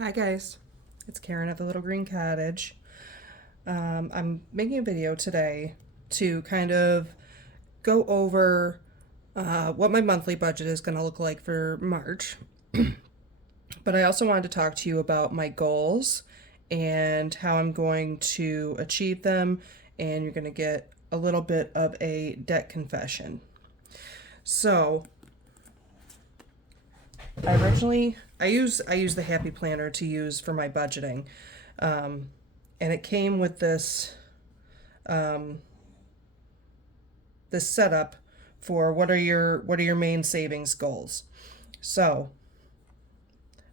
Hi guys, it's Karen at the Little Green Cottage. I'm making a video today to kind of go over what my monthly budget is going to look like for March. But I also wanted to talk to you about my goals and how I'm going to achieve them, and you're going to get a little bit of a debt confession. So, I use the Happy Planner to use for my budgeting, and it came with this setup for what are your main savings goals. So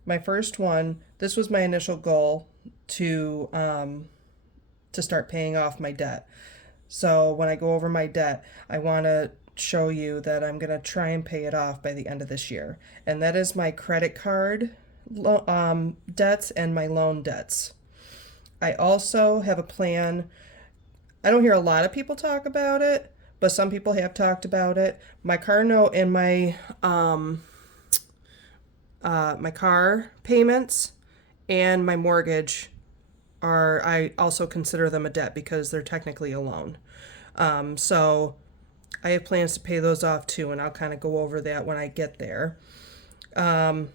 my first one, this was my initial goal to start paying off my debt. So when I go over my debt, I want to show you that I'm going to try and pay it off by the end of this year. And that is my credit card debts and my loan debts. I also have a plan. I don't hear a lot of people talk about it, but some people have talked about it. My car note and my car payments and my mortgage I also consider them a debt because they're technically a loan. So I have plans to pay those off too, and I'll kind of go over that when I get there. The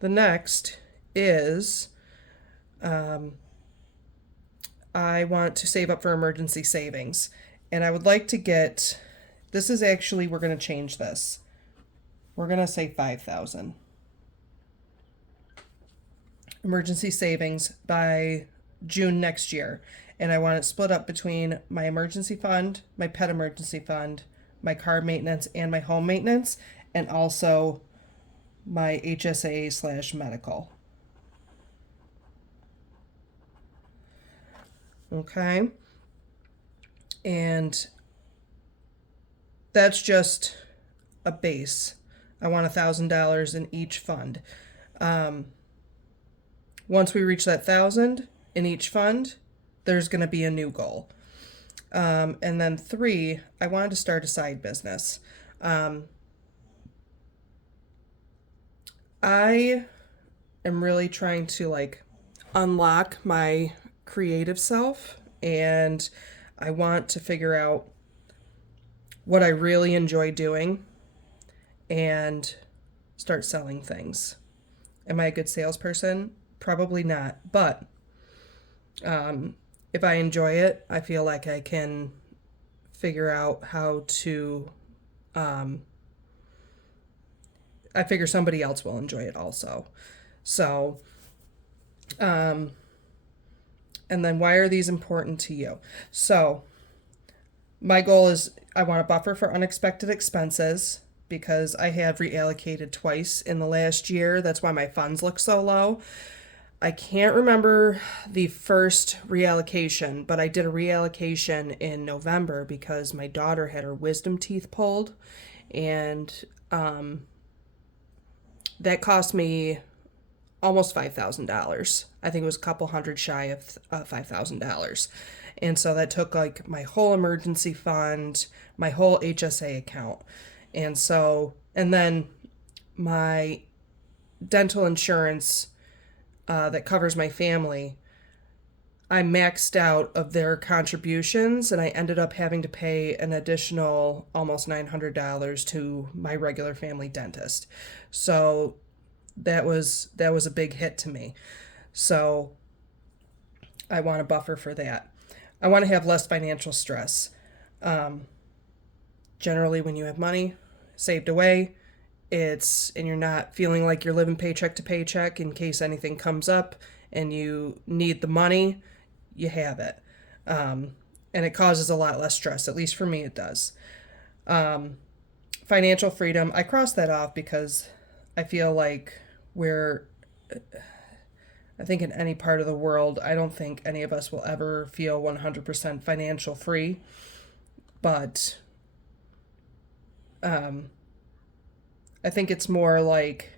next is I want to save up for emergency savings. And I would like to get, this is actually, we're going to change this. We're going to say 5,000 emergency savings by June next year. And I want it split up between my emergency fund, my pet emergency fund, my car maintenance, and my home maintenance, and also my HSA/medical. Okay. And that's just a base. I want $1,000 in each fund. Once we reach that 1,000 in each fund, there's going to be a new goal. And then 3, I wanted to start a side business. I am really trying to unlock my creative self, and I want to figure out what I really enjoy doing and start selling things. Am I a good salesperson? Probably not. But if I enjoy it, I feel like I can figure out how to. I figure somebody else will enjoy it also. So, and then why are these important to you? So, my goal is I want a buffer for unexpected expenses because I have reallocated twice in the last year. That's why my funds look so low. I can't remember the first reallocation, but I did a reallocation in November because my daughter had her wisdom teeth pulled, and that cost me almost $5,000. I think it was a couple hundred shy of $5,000. And so that took my whole emergency fund, my whole HSA account. And then my dental insurance that covers my family, I maxed out of their contributions, and I ended up having to pay an additional almost $900 to my regular family dentist. So that was a big hit to me. So I want a buffer for that. I want to have less financial stress. Generally, when you have money saved away, and you're not feeling like you're living paycheck to paycheck in case anything comes up and you need the money, you have it. And it causes a lot less stress. At least for me, it does. Financial freedom, I cross that off because I feel like I think in any part of the world, I don't think any of us will ever feel 100% financial free. But I think it's more like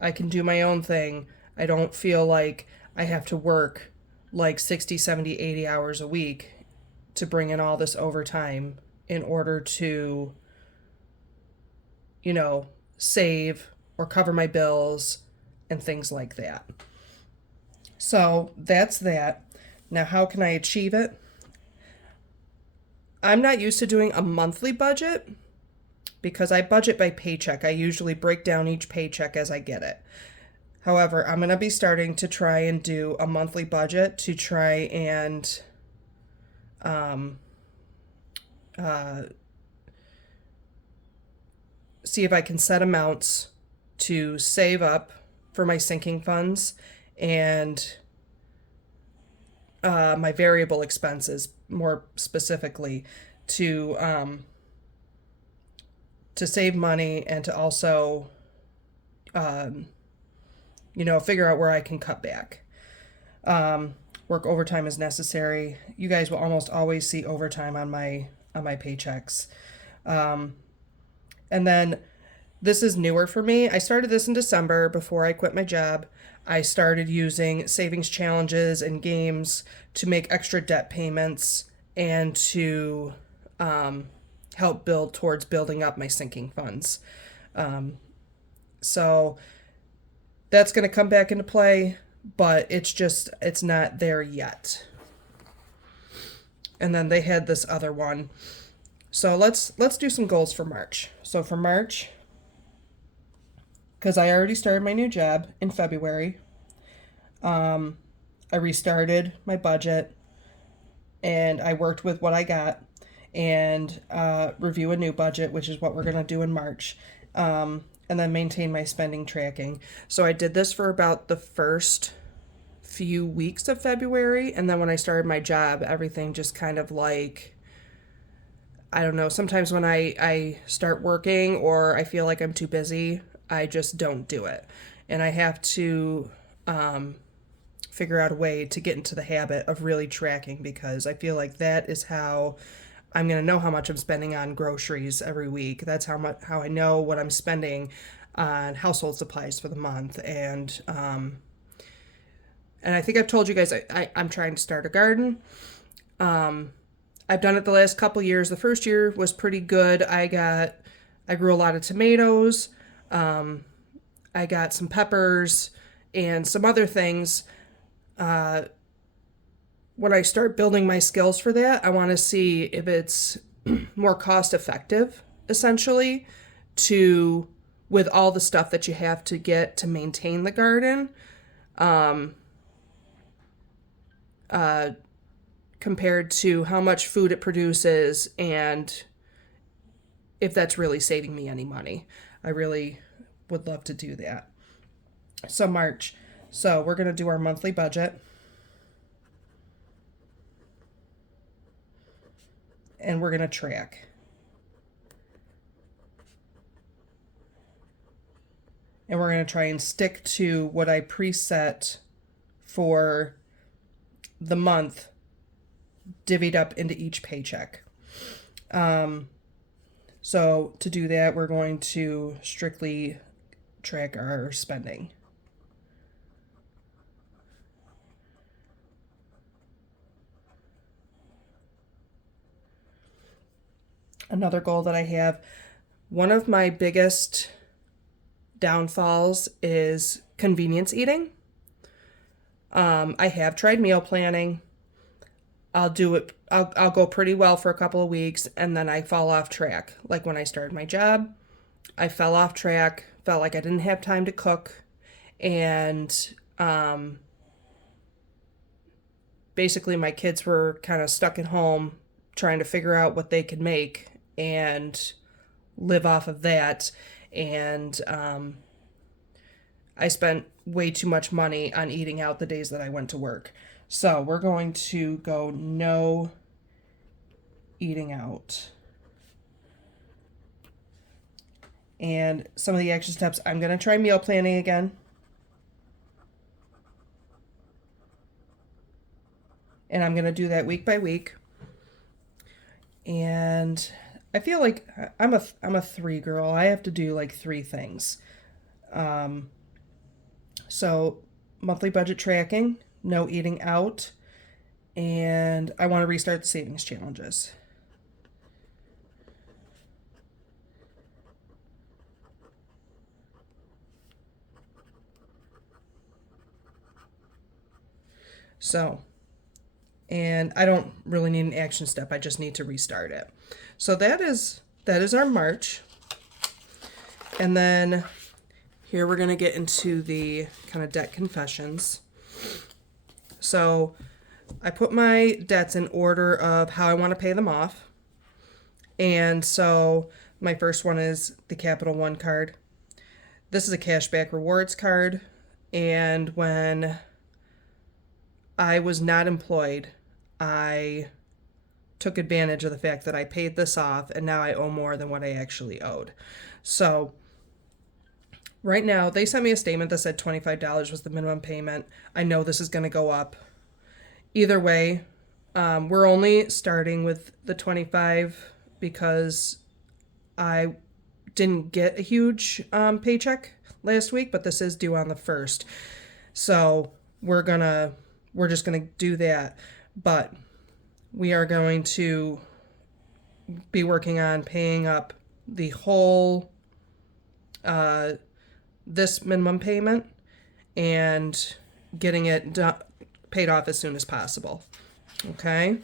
I can do my own thing. I don't feel like I have to work like 60, 70, 80 hours a week to bring in all this overtime in order to, save or cover my bills and things like that. So that's that. Now, how can I achieve it? I'm not used to doing a monthly budget because I budget by paycheck. I usually break down each paycheck as I get it. However, I'm going to be starting to try and do a monthly budget to try and see if I can set amounts to save up for my sinking funds and my variable expenses, more specifically, to save money and to also figure out where I can cut back. Work overtime is necessary. You guys will almost always see overtime on my paychecks. And then this is newer for me. I started this in December before I quit my job. I started using savings challenges and games to make extra debt payments and to help build towards building up my sinking funds. So that's going to come back into play, but it's not there yet. And then they had this other one. So let's do some goals for March. So for March, because I already started my new job in February, I restarted my budget and I worked with what I got and review a new budget, which is what we're going to do in March, and then maintain my spending tracking. So I did this for about the first few weeks of February, and then when I started my job, everything just kind of like, I don't know, sometimes when I start working or I feel like I'm too busy, I just don't do it. And I have to figure out a way to get into the habit of really tracking, because I feel like that is how I'm going to know how much I'm spending on groceries every week. That's how I know what I'm spending on household supplies for the month. And I think I've told you guys I'm trying to start a garden. I've done it the last couple years. The first year was pretty good. I grew a lot of tomatoes. I got some peppers and some other things. When I start building my skills for that, I want to see if it's more cost effective, essentially, with all the stuff that you have to get to maintain the garden, compared to how much food it produces and if that's really saving me any money. I really would love to do that. So March. So we're going to do our monthly budget. And we're going to track. And we're going to try and stick to what I preset for the month, divvied up into each paycheck. So to do that, we're going to strictly track our spending. Another goal that I have, one of my biggest downfalls is convenience eating. I have tried meal planning. I'll do it. I'll go pretty well for a couple of weeks, and then I fall off track. Like when I started my job, I fell off track, felt like I didn't have time to cook, and basically my kids were kind of stuck at home trying to figure out what they could make and live off of that. And I spent way too much money on eating out the days that I went to work. So we're going to go no eating out. And some of the action steps, I'm going to try meal planning again. And I'm going to do that week by week. And I feel like I'm a 3 girl. I have to do like 3 things. So monthly budget tracking, no eating out, and I want to restart the savings challenges. So, and I don't really need an action step. I just need to restart it. So that is our March. And then here we're going to get into the kind of debt confessions. So I put my debts in order of how I want to pay them off. And so my first one is the Capital One card. This is a cashback rewards card. And when I was not employed, I took advantage of the fact that I paid this off and now I owe more than what I actually owed. So right now, they sent me a statement that said $25 was the minimum payment. I know this is going to go up. Either way, we're only starting with the 25 because I didn't get a huge paycheck last week, but this is due on the 1st. So we're just gonna do that. But we are going to be working on paying up the whole this minimum payment and getting it paid off as soon as possible. Okay.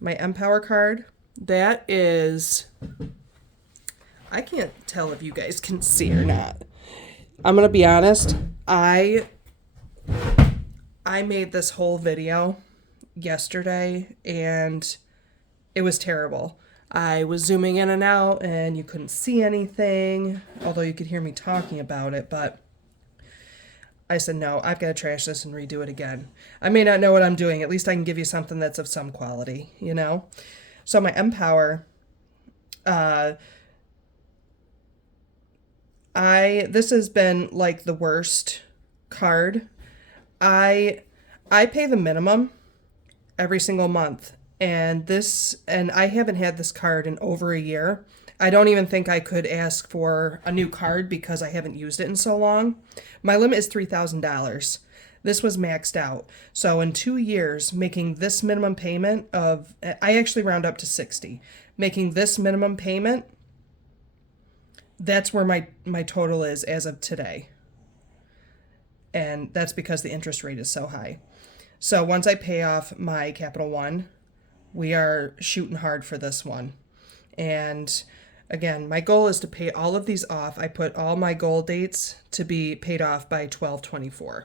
My Empower card, that is, I can't tell if you guys can see or not. I'm going to be honest. I made this whole video yesterday and it was terrible. I was zooming in and out and you couldn't see anything, although you could hear me talking about it, but I said, no, I've got to trash this and redo it again. I may not know what I'm doing. At least I can give you something that's of some quality, you know? So my Empower, this has been like the worst card. I pay the minimum every single month. And I haven't had this card in over a year. I don't even think I could ask for a new card because I haven't used it in so long. My limit is $3,000. This was maxed out. So in 2 years, making this minimum payment of, I actually round up to 60. Making this minimum payment, that's where my total is as of today. And that's because the interest rate is so high. So once I pay off my Capital One, we are shooting hard for this one. And again, my goal is to pay all of these off. I put all my goal dates to be paid off by 12/24.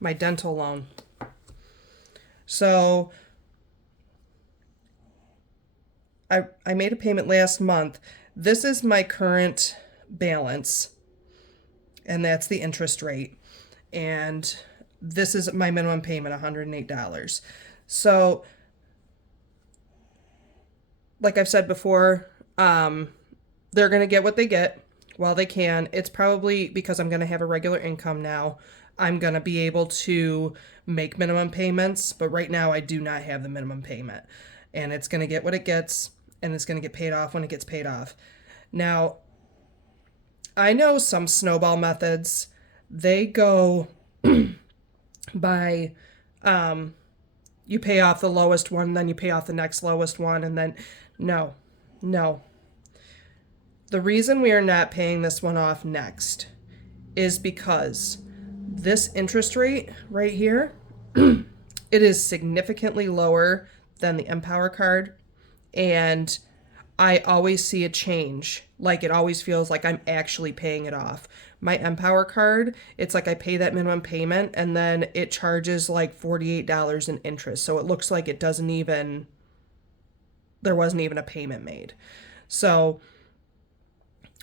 My dental loan. So I made a payment last month. This is my current balance, and that's the interest rate. And this is my minimum payment, $108. So, like I've said before, they're going to get what they get while they can. It's probably because I'm going to have a regular income now. I'm going to be able to make minimum payments, but right now I do not have the minimum payment. And it's going to get what it gets, and it's going to get paid off when it gets paid off. Now, I know some snowball methods. They go by, you pay off the lowest one, then you pay off the next lowest one, and then, no. The reason we are not paying this one off next is because this interest rate right here, it is significantly lower than the Empower card, and I always see a change. Like, it always feels like I'm actually paying it off. My Empower card, it's like I pay that minimum payment and then it charges like $48 in interest. So it looks like there wasn't even a payment made. So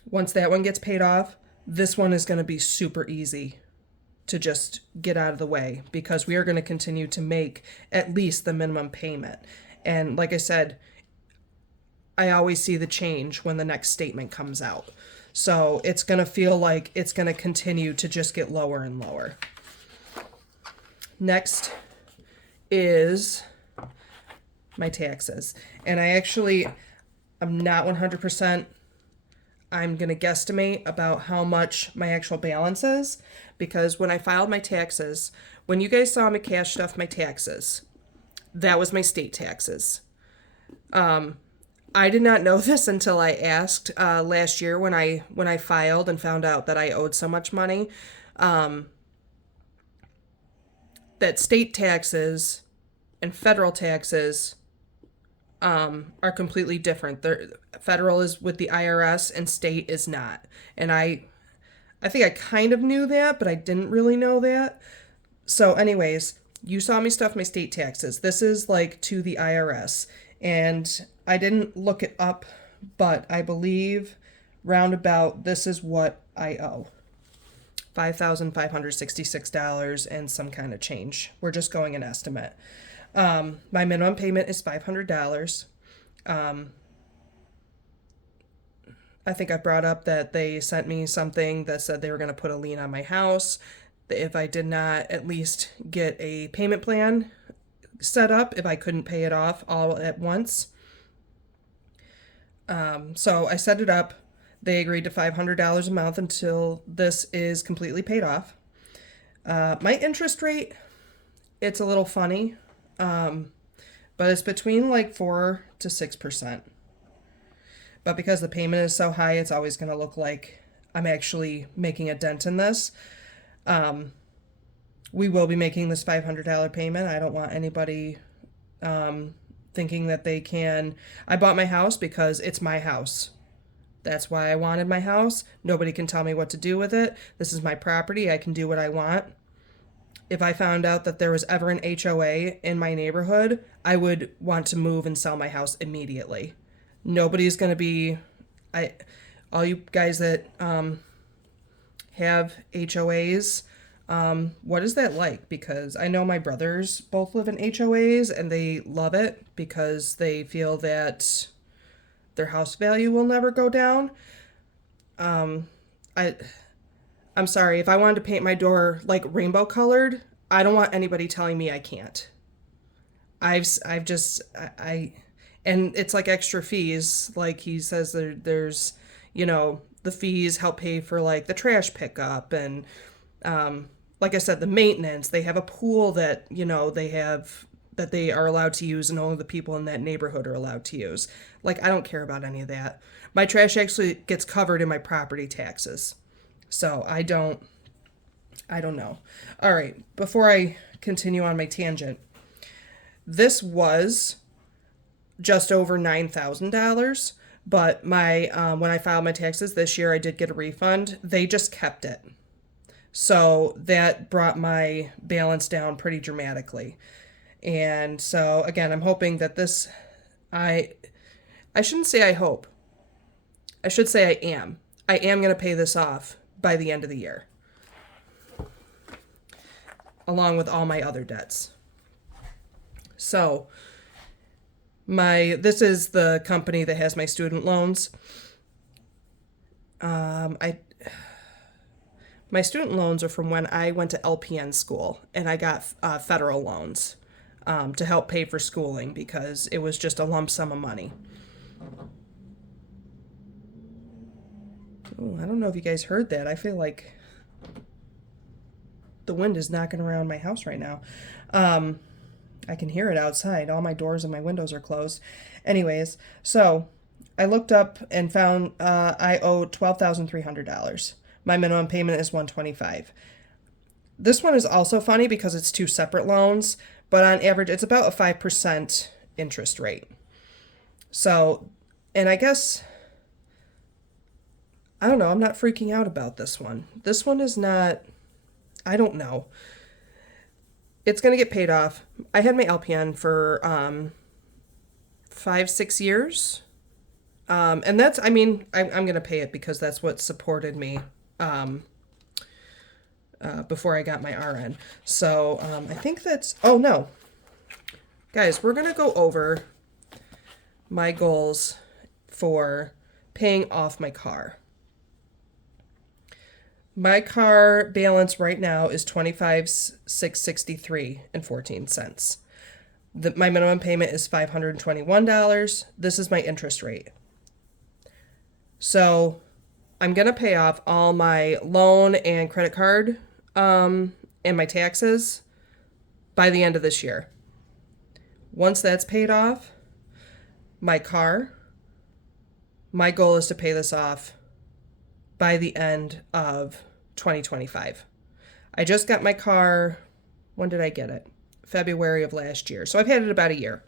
once that one gets paid off, this one is going to be super easy to just get out of the way because we are going to continue to make at least the minimum payment. And like I said, I always see the change when the next statement comes out. So it's going to feel like it's going to continue to just get lower and lower. Next is my taxes. And I'm not 100%. I'm going to guesstimate about how much my actual balance is because when I filed my taxes, when you guys saw me cash stuff my taxes, that was my state taxes. I did not know this until I asked last year when I filed and found out that I owed so much money. Um, that state taxes and federal taxes are completely different. Federal is with the IRS and state is not. And I think I kind of knew that, but I didn't really know that. So, anyways, you saw me stuff my state taxes. This is like to the IRS. And I didn't look it up, but I believe roundabout this is what I owe. $5,566 and some kind of change. We're just going an estimate. My minimum payment is $500. I think I brought up that they sent me something that said they were going to put a lien on my house if I did not at least get a payment plan set up, if I couldn't pay it off all at once. So I set it up. They agreed to $500 a month until this is completely paid off. My interest rate, it's a little funny, but it's between like 4 to 6%. But because the payment is so high, it's always going to look like I'm actually making a dent in this. We will be making this $500 payment. I don't want anybody thinking that they can. I bought my house because it's my house. That's why I wanted my house. Nobody can tell me what to do with it. This is my property. I can do what I want. If I found out that there was ever an HOA in my neighborhood, I would want to move and sell my house immediately. Nobody's going to be, all you guys that have HOAs, what is that like? Because I know my brothers both live in HOAs and they love it because they feel that their house value will never go down. I'm sorry, if I wanted to paint my door like rainbow colored, I don't want anybody telling me I can't. I've just and it's like extra fees. Like he says there's the fees help pay for like the trash pickup and like I said, the maintenance. They have a pool that they have that they are allowed to use and only the people in that neighborhood are allowed to use. Like, I don't care about any of that. My trash actually gets covered in my property taxes. So I don't know. All right, before I continue on my tangent, this was just over $9,000, but my when I filed my taxes this year, I did get a refund. They just kept it. So that brought my balance down pretty dramatically. And so again, I'm hoping that this I shouldn't say I hope. I should say I am. I am going to pay this off by the end of the year, along with all my other debts. So, this is the company that has my student loans. My student loans are from when I went to LPN school, and I got federal loans to help pay for schooling because it was just a lump sum of money. Ooh, I don't know if you guys heard that. I feel like the wind is knocking around my house right now. I can hear it outside. All my doors and my windows are closed. Anyways, so I looked up and found I owe $12,300. My minimum payment is $125. This one is also funny because it's two separate loans, but on average it's about a 5% interest rate. So, and I guess, I don't know, I'm not freaking out about this one. This one is not, I don't know. It's going to get paid off. I had my LPN for 5-6 years. And that's, I'm going to pay it because that's what supported me before I got my RN. So I think that's, oh no. Guys, we're going to go over my goals for paying off my car. My car balance right now is $25,663 and 14 cents. My minimum payment is $521. This is my interest rate. So I'm going to pay off all my loan and credit card and my taxes by the end of this year. Once that's paid off, my car, My goal is to pay this off by the end of 2025. I just got my car. When did I get it? February of last year. So I've had it about a year.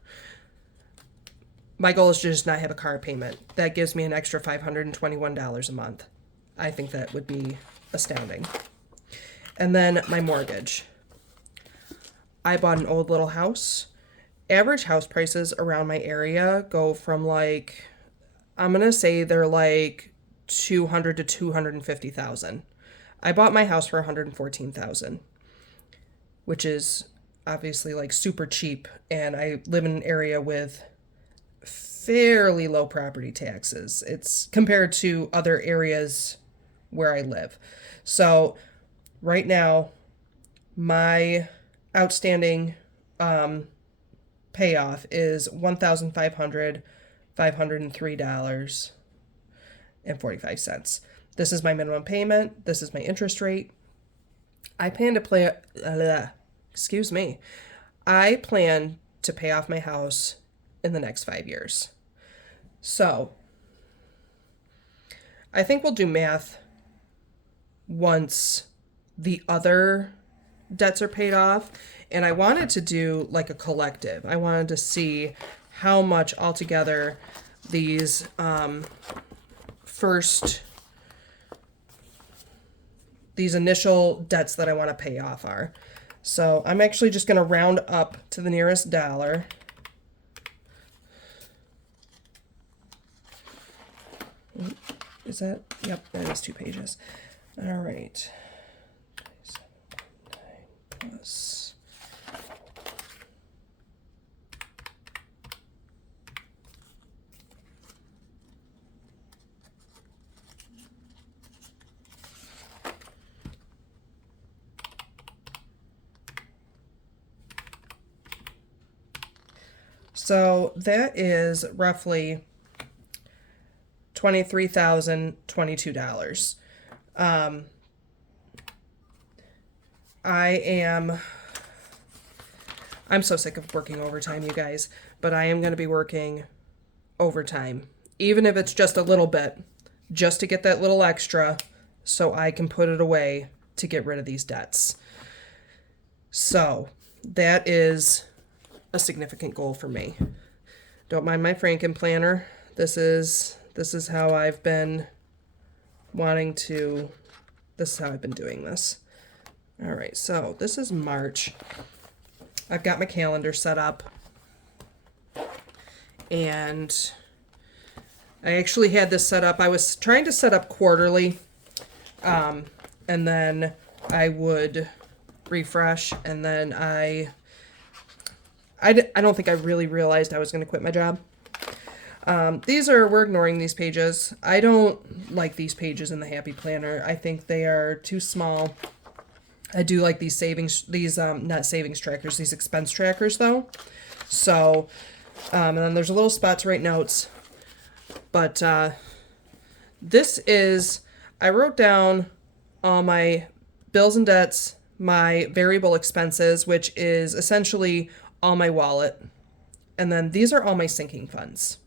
My goal is to just not have a car payment. That gives me an extra $521 a month. I think that would be astounding. And then my mortgage. I bought an old little house. Average house prices around my area go from like, I'm going to say they're like 200 to 250,000. I bought my house for 114,000, which is obviously like super cheap, and I live in an area with fairly low property taxes. It's compared to other areas where I live. So right now, my outstanding payoff is $1,503.45. This is my minimum payment. This is my interest rate. I plan to I plan to pay off my house in the next 5 years. So I think we'll do math once the other debts are paid off. And I wanted to do like a collective. I wanted to see how much altogether these these initial debts that I want to pay off are. So I'm actually just going to round up to the nearest dollar. Is that? Yep, that is 2 pages. All right. 7.9 plus. So that is roughly $23,022. I'm so sick of working overtime, you guys, but I am going to be working overtime, even if it's just a little bit, just to get that little extra so I can put it away to get rid of these debts. So that is a significant goal for me. Don't mind my Franken planner. This is how I've been doing this. All right, so this is March. I've got my calendar set up, and I actually had this set up. I was trying to set up quarterly, and then I would refresh, and then I don't think I really realized I was going to quit my job. We're ignoring these pages. I don't like these pages in the Happy Planner. I think they are too small. I do like these not savings trackers, these expense trackers though. So, and then there's a little spot to write notes. But, I wrote down all my bills and debts, my variable expenses, which is essentially all my wallet. And then these are all my sinking funds.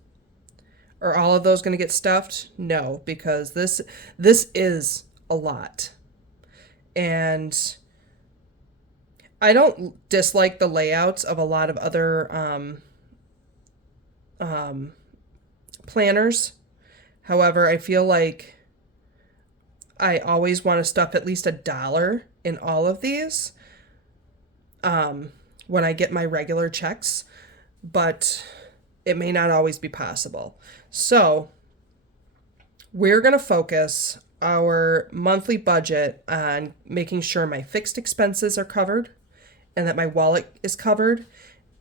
Are all of those going to get stuffed? No, because this is a lot. And I don't dislike the layouts of a lot of other planners. However, I feel like I always want to stuff at least $1 in all of these when I get my regular checks, but it may not always be possible. So we're going to focus our monthly budget on making sure my fixed expenses are covered and that my wallet is covered.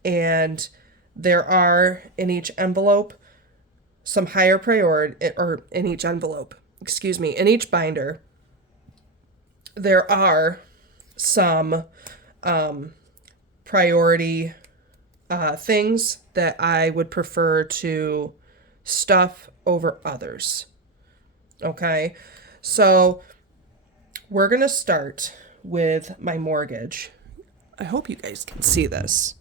And there are in each envelope some higher priority, or in each envelope, in each binder, there are some priority things that I would prefer to stuff over others. Okay, so we're going to start with my mortgage. I hope you guys can see this.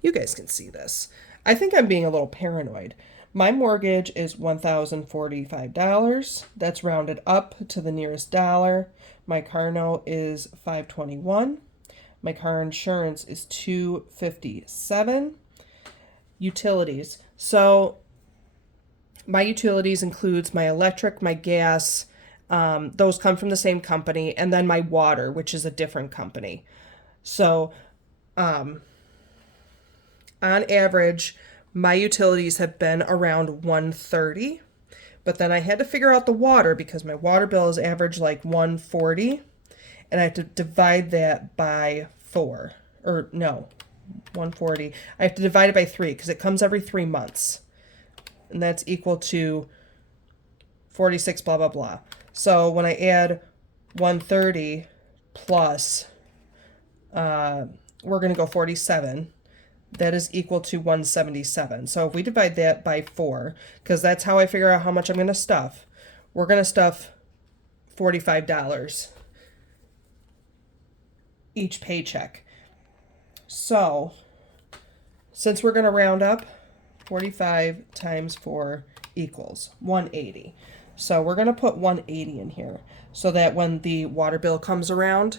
You guys can see this. I think I'm being a little paranoid, My mortgage is $1,045. That's rounded up to the nearest dollar. My car note is $521. My car insurance is $257. Utilities. So my utilities includes my electric, my gas, those come from the same company, and then my water, which is a different company. So on average, my utilities have been around 130, but then I had to figure out the water because my water bill is average like 140, and I have to divide that by 4, or no, 140. I have to divide it by 3 because it comes every 3 months, and that's equal to 46 blah blah blah. So when I add 130 plus we're going to go 47, that is equal to 177. So if we divide that by 4, because that's how I figure out how much I'm going to stuff, we're going to stuff $45 each paycheck. So since we're going to round up, 45 times 4 equals 180. So we're going to put 180 in here so that when the water bill comes around,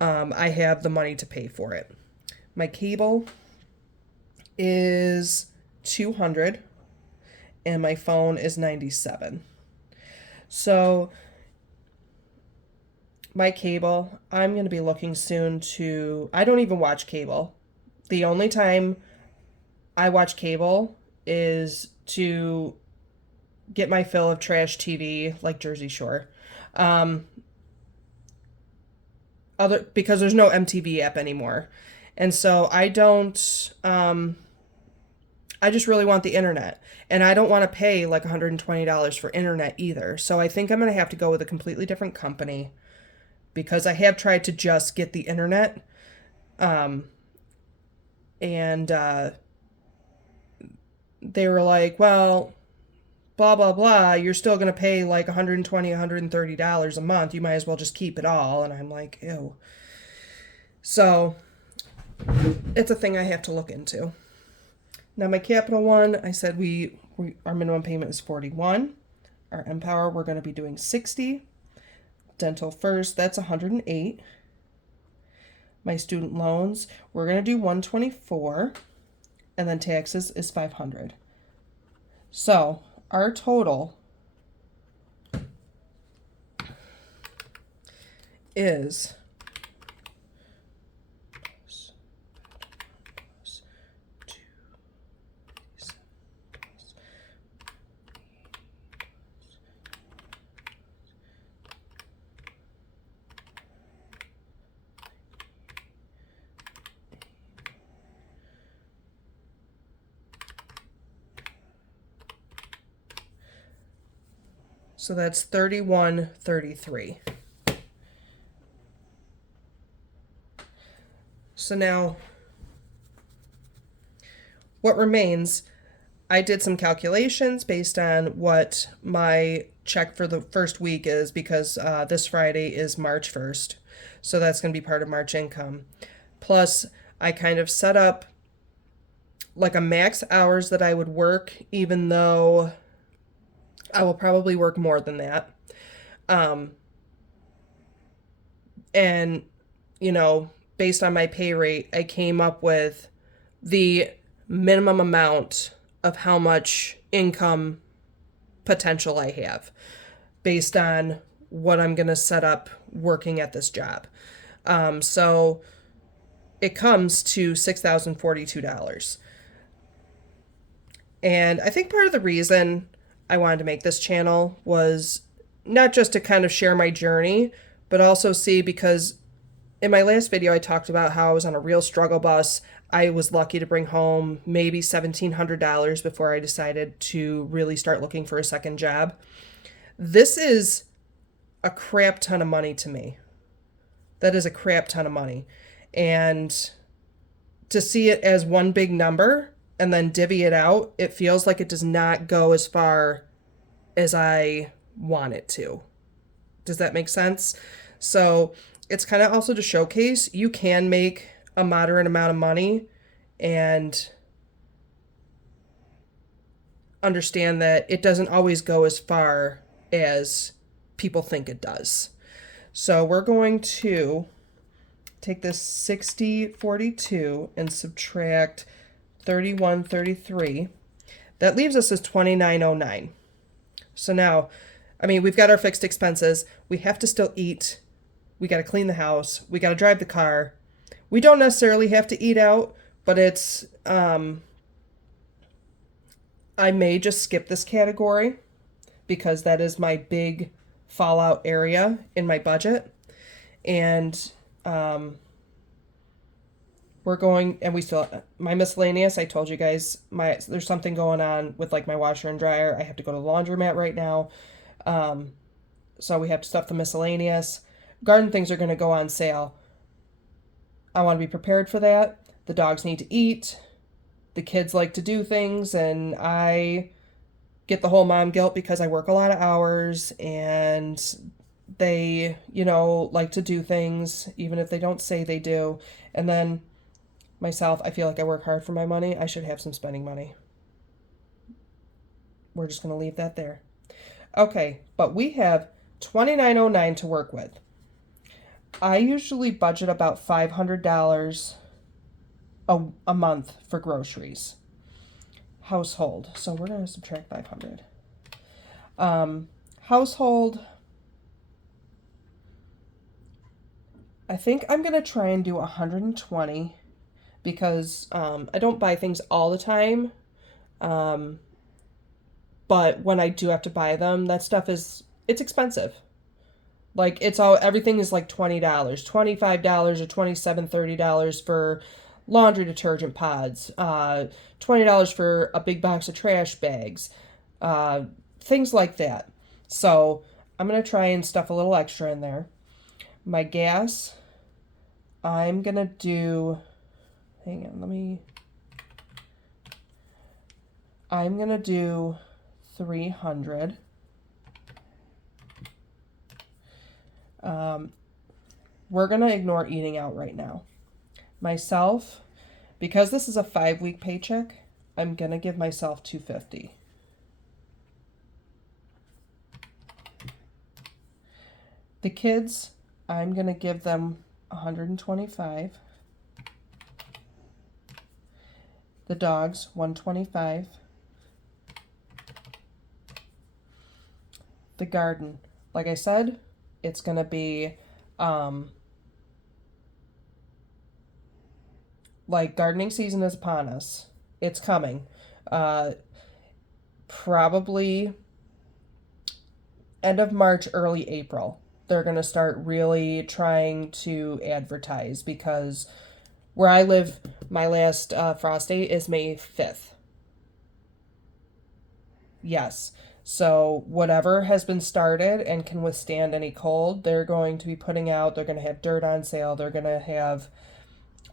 I have the money to pay for it. My cable is 200 and my phone is 97. So my cable, I'm going to be looking soon to, I don't even watch cable. The only time I watch cable is to get my fill of trash TV like Jersey Shore. Because there's no MTV app anymore. And so I don't I just really want the internet. And I don't want to pay like $120 for internet either. So I think I'm going to have to go with a completely different company because I have tried to just get the internet. And they were like, well, blah, blah, blah, you're still going to pay like $120, $130 a month. You might as well just keep it all. And I'm like, ew. So it's a thing I have to look into. Now my Capital One, I said our minimum payment is 41. Our Empower, we're going to be doing 60. Dental First, that's 108. My student loans, we're going to do 124. And then taxes is 500. So our total is so that's 3133. So now what remains, I did some calculations based on what my check for the first week is because this Friday is March 1st. So that's going to be part of March income. Plus, I kind of set up like a max hours that I would work, even though I will probably work more than that. And, based on my pay rate, I came up with the minimum amount of how much income potential I have based on what I'm going to set up working at this job. So it comes to $6,042. And I think part of the reason I wanted to make this channel was not just to kind of share my journey, but also see, because in my last video I talked about how I was on a real struggle bus. I was lucky to bring home maybe $1,700 before I decided to really start looking for a second job. This is a crap ton of money to me. That is a crap ton of money. And to see it as one big number and then divvy it out, it feels like it does not go as far as I want it to. Does that make sense? So it's kind of also to showcase you can make a moderate amount of money and understand that it doesn't always go as far as people think it does. So we're going to take this 6042 and subtract 3133. That leaves us as 2909. So now, I mean, we've got our fixed expenses. We have to still eat. We got to clean the house. We got to drive the car. We don't necessarily have to eat out, but it's I may just skip this category because that is my big fallout area in my budget. And we're going, and we still, my miscellaneous, I told you guys, there's something going on with like my washer and dryer. I have to go to the laundromat right now. So we have to stuff the miscellaneous. Garden things are going to go on sale. I want to be prepared for that. The dogs need to eat. The kids like to do things, and I get the whole mom guilt because I work a lot of hours and they, like to do things even if they don't say they do. And then myself, I feel like I work hard for my money. I should have some spending money. We're just going to leave that there. Okay, but we have $29.09 to work with. I usually budget about $500 a month for groceries. Household. So we're going to subtract 500. Household. I think I'm going to try and do 120 because I don't buy things all the time. But when I do have to buy them, that stuff it's expensive. Like everything is like $20, $25 or $27, $30 for laundry detergent pods, $20 for a big box of trash bags, things like that. So I'm going to try and stuff a little extra in there. My gas, I'm going to do, I'm going to do 300. We're going to ignore eating out right now. Myself, because this is a 5-week paycheck, I'm going to give myself $250. The kids, I'm going to give them $125. The dogs, $125. The garden, like I said, it's going to be like gardening season is upon us. It's coming. Probably end of March, early April. They're going to start really trying to advertise because where I live, my last frost date is May 5th. Yes. So whatever has been started and can withstand any cold, they're going to be putting out. They're going to have dirt on sale. They're going to have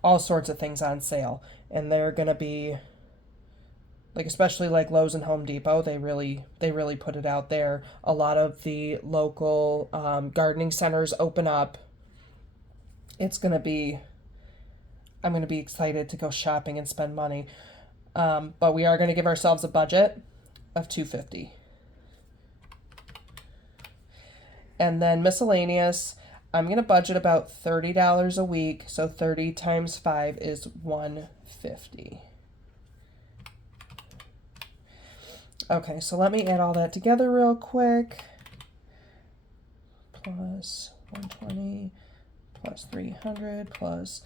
all sorts of things on sale. And they're going to be, like, especially like Lowe's and Home Depot, they really put it out there. A lot of the local gardening centers open up. I'm going to be excited to go shopping and spend money. But we are going to give ourselves a budget of $250. And then miscellaneous, I'm going to budget about $30 a week. So 30 times 5 is $150. Okay, so let me add all that together real quick. Plus 120, plus 300, plus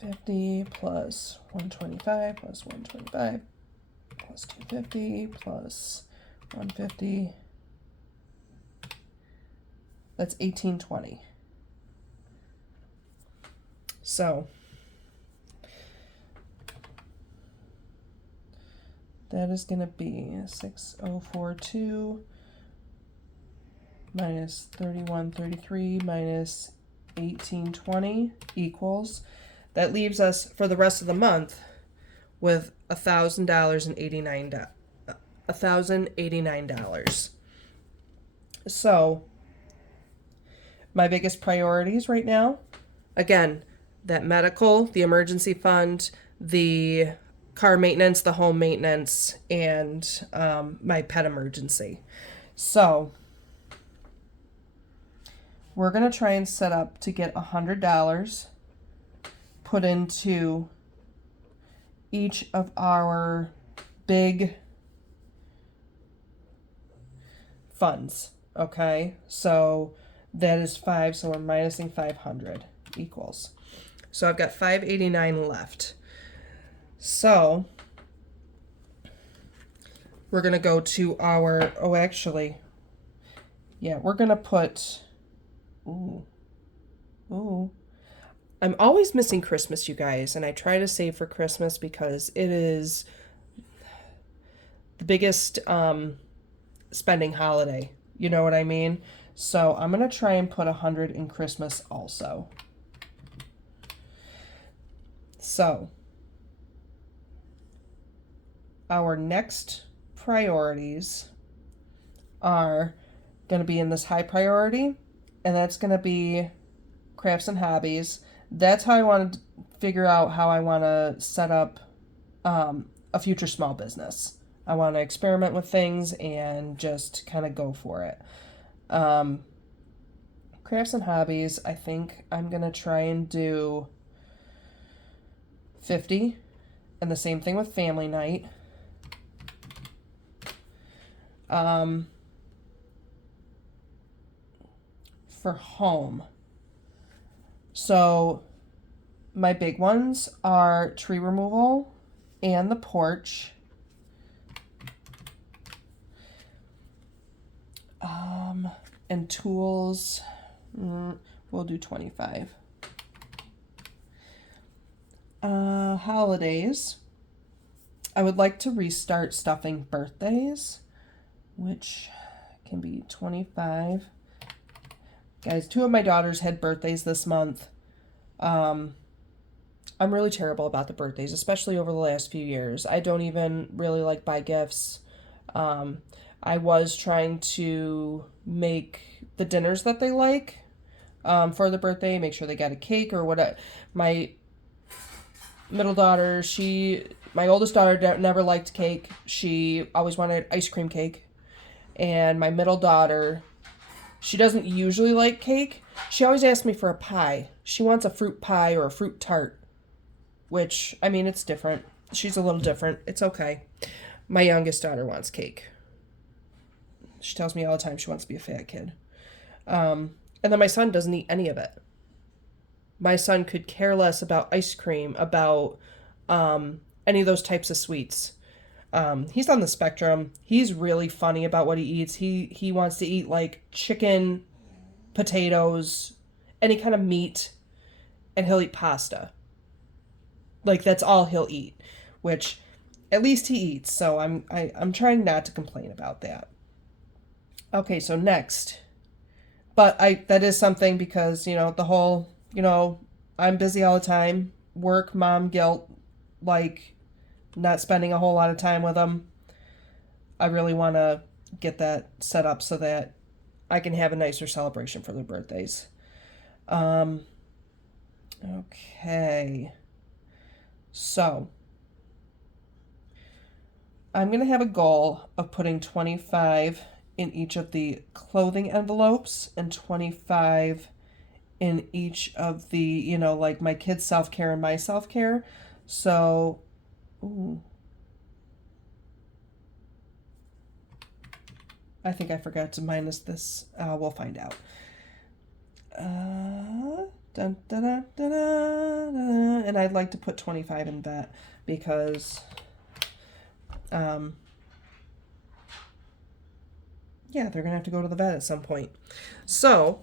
50, plus 125, plus 125, plus 250, plus 150. That's $18.20. So that is going to be 6042 minus 3133 minus 1820 equals. That leaves us for the rest of the month with $1,089. So my biggest priorities right now, again, that medical, the emergency fund, the car maintenance, the home maintenance, and my pet emergency. So we're going to try and set up to get $100 put into each of our big funds. Okay, so that is 5, so we're minusing 500 equals. So I've got 589 left. So we're going to go to our, oh, actually, yeah, we're going to put, ooh, I'm always missing Christmas, you guys, and I try to save for Christmas because it is the biggest spending holiday. You know what I mean? So I'm going to try and put 100 in Christmas also. So our next priorities are going to be in this high priority, and that's going to be crafts and hobbies. That's how I want to figure out how I want to set up a future small business. I want to experiment with things and just kind of go for it. Crafts and hobbies, I think I'm going to try and do 50. And the same thing with family night. For home. So my big ones are tree removal and the porch. And tools, we'll do 25. Holidays, I would like to restart stuffing birthdays, which can be 25. Guys, 2 of my daughters had birthdays this month. I'm really terrible about the birthdays, especially over the last few years. I don't even really like buy gifts. I was trying to make the dinners that they like for the birthday, make sure they got a cake or whatever. My middle daughter, my oldest daughter never liked cake. She always wanted ice cream cake. And my middle daughter, she doesn't usually like cake. She always asks me for a pie. She wants a fruit pie or a fruit tart, which, I mean, it's different. She's a little different. It's okay. My youngest daughter wants cake. She tells me all the time she wants to be a fat kid. And then my son doesn't eat any of it. My son could care less about ice cream, about any of those types of sweets. He's on the spectrum. He's really funny about what he eats. He wants to eat like chicken, potatoes, any kind of meat, and he'll eat pasta. Like that's all he'll eat, which at least he eats. So I'm trying not to complain about that. Okay, so next. But that is something because, the whole, I'm busy all the time. Work, mom guilt, like not spending a whole lot of time with them. I really want to get that set up so that I can have a nicer celebration for their birthdays. Okay. So I'm going to have a goal of putting 25 in each of the clothing envelopes and 25 in each of the, like my kids' self-care and my self-care. So, I think I forgot to minus this. We'll find out. Dun, dun, dun, dun, dun, and I'd like to put 25 in that because, yeah, they're going to have to go to the vet at some point. So,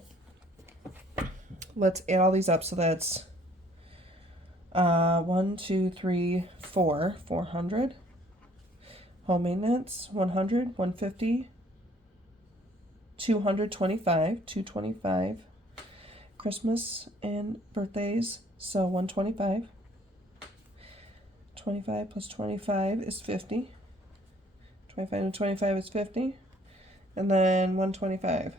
let's add all these up. So that's 1, 2, 3, 4, 400. Home maintenance, 100, 150, 225, 225. Christmas and birthdays, so 125. 25 plus 25 is 50. 25 and 25 is 50. And then 125.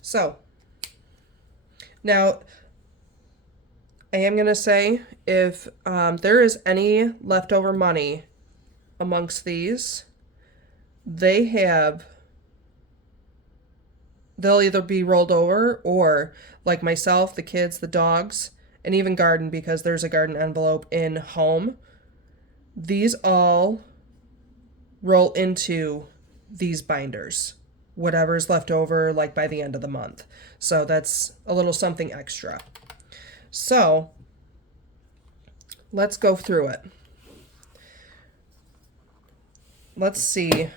So, now, I am going to say if there is any leftover money amongst these, they have, they'll either be rolled over or, like myself, the kids, the dogs, and even garden, because there's a garden envelope in home. These all roll into these binders, whatever's left over, like by the end of the month. So that's a little something extra. So let's go through it. Let's see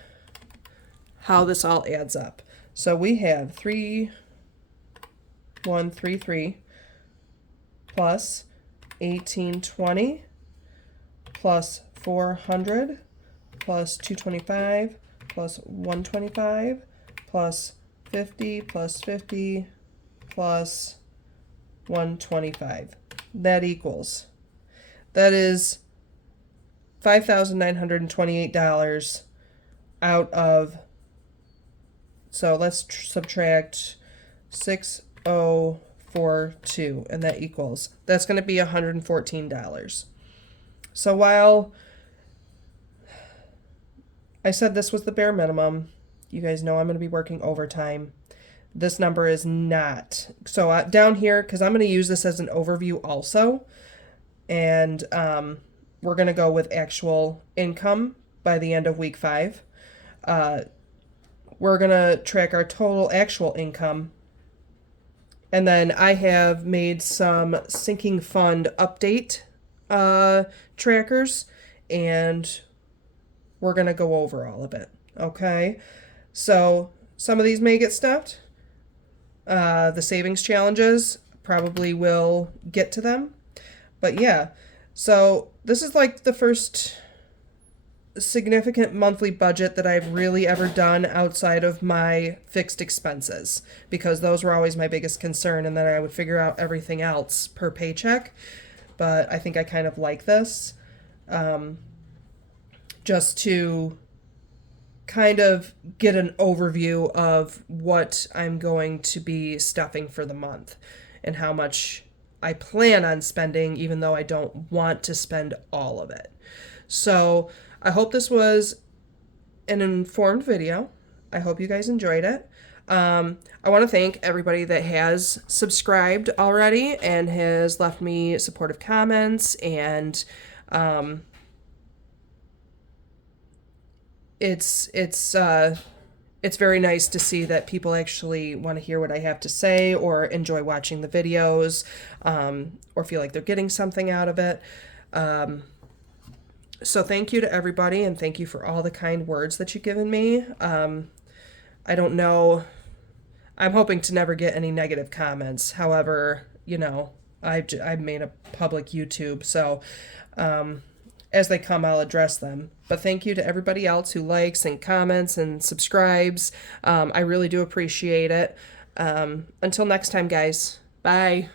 how this all adds up. So we have 3133 plus 1820 plus 400 plus 225 plus 125 plus 50 plus 50 plus 125. That is $5,928 out of, so let's subtract 6042, and that equals, that's going to be $114. So while I said this was the bare minimum, you guys know I'm going to be working overtime. This number is not. So down here, because I'm going to use this as an overview also, and we're going to go with actual income by the end of week 5. We're going to track our total actual income. And then I have made some sinking fund update trackers, and we're going to go over all of it. Okay? So some of these may get stuffed. The savings challenges probably will get to them. But yeah, so this is like the first significant monthly budget that I've really ever done outside of my fixed expenses, because those were always my biggest concern, and then I would figure out everything else per paycheck. But I think I kind of like this, just to kind of get an overview of what I'm going to be stuffing for the month and how much I plan on spending, even though I don't want to spend all of it. So I hope this was an informed video. I hope you guys enjoyed it. I want to thank everybody that has subscribed already and has left me supportive comments, and it's very nice to see that people actually want to hear what I have to say, or enjoy watching the videos, or feel like they're getting something out of it. So thank you to everybody, and thank you for all the kind words that you've given me. I don't know. I'm hoping to never get any negative comments. However, I've made a public YouTube, so as they come, I'll address them. But thank you to everybody else who likes and comments and subscribes. I really do appreciate it. Until next time, guys. Bye.